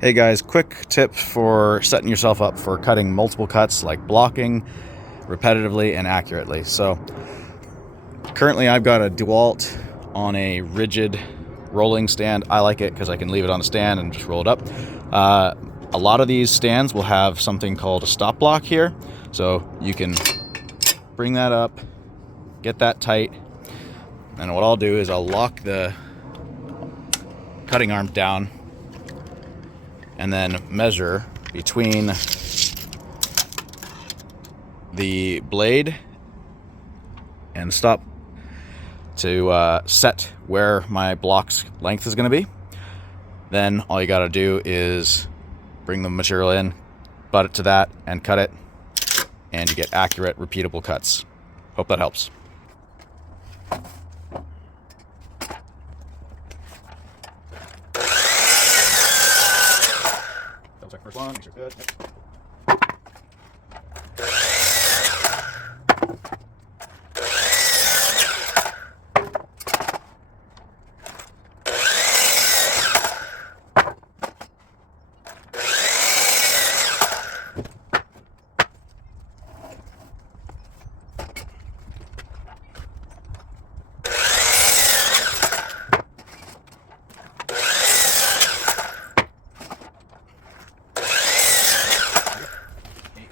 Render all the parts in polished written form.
Hey guys, quick tip for setting yourself up for cutting multiple cuts, like blocking repetitively and accurately. So currently I've got a DEWALT on a Ridgid rolling stand. I like it because I can leave it on the stand and just roll it up. A lot of these stands will have something called a stop block here. So you can bring that up, get that tight, and what I'll do is I'll lock the cutting arm down and then measure between the blade and stop to set where my block's length is going to be. Then all you got to do is bring the material in, butt it to that, and cut it, and you get accurate, repeatable cuts. Hope that helps. Double check first one, make sure good. Yep.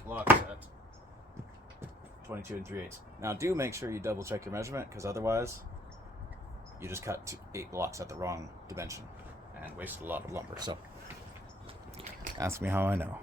Blocks at 22 3/8. Now do make sure you double check your measurement, because otherwise you just cut 8 blocks at the wrong dimension and wasted a lot of lumber. So ask me how I know.